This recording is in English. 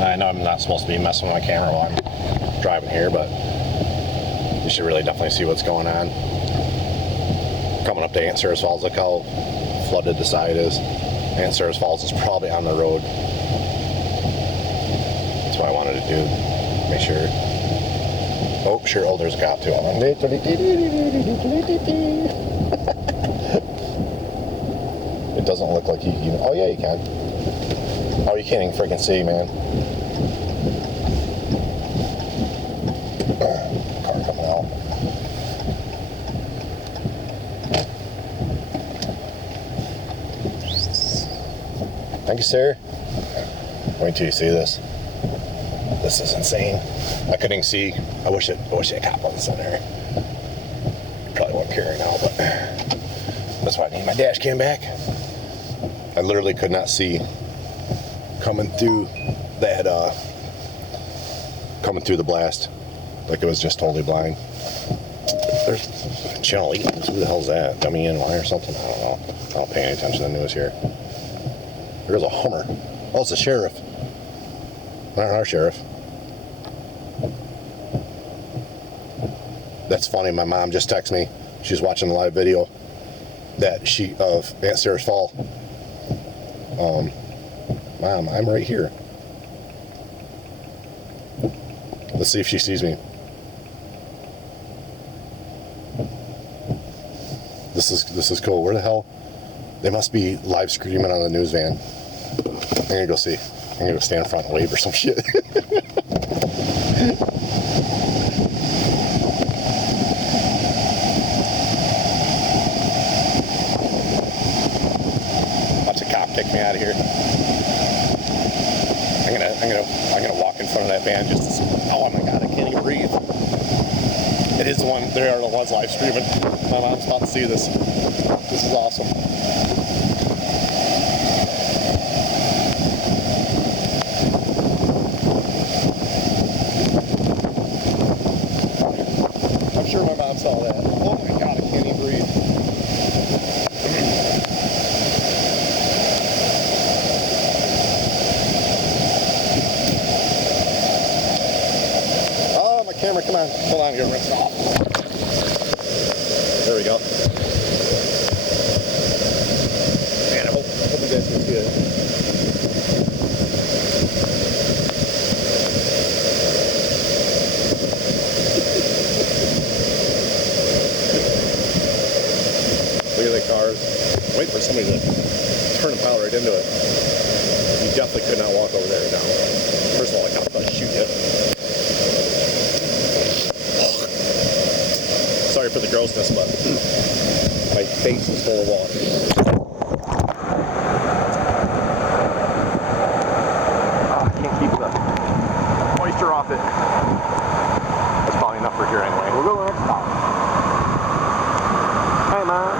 I know I'm not supposed to be messing with my camera while I'm driving here, but you should really definitely see what's going on. Coming up to Saras Falls, look how flooded the side is. Saras Falls is probably on the road. That's what I wanted to do. Make sure. Oh, sure. Oh, there's a cop too. It doesn't look like you can even. Oh, yeah, you can. Oh, you can't even freaking see, man. Car coming out. Thank you, sir. Wait till you see this. This is insane. I couldn't even see. I wish that cop wasn't in there. Probably won't care now, but that's why I need my dash cam back. I literally could not see coming through that, coming through the blast. Like it was just totally blind. There's Channel 8. Who the hell's that? WNY or something? I don't know. I don't pay any attention to the news here. There's a Hummer. Oh, it's the sheriff. Not our sheriff. That's funny. My mom just texted me. She's watching the live video that of Saras Falls. Mom, I'm right here. Let's see if she sees me. This is cool. Where the hell? They must be live streaming on the news van. I'm gonna go see. I'm gonna go stand in front and wave or some shit. Watch a cop kick me out of here. I'm gonna walk in front of that van just to see. Oh my god, I can't even breathe. It is the one. They are the ones live streaming. My mom's about to see this. This is awesome. I'm sure my mom saw that. Oh my god, I can't even breathe. Oh, my camera, come on. Hold on, here, rinse it off. There we go. Man, I hope you guys can see it. Look at the cars. Wait for somebody to turn and pile right into it. You definitely could not walk over there right now. First of all, I got to shoot you. Sorry for the grossness, but my face is full of water. I can't keep the moisture off it. That's probably enough for here anyway. We'll go to the next stop. Hey, man.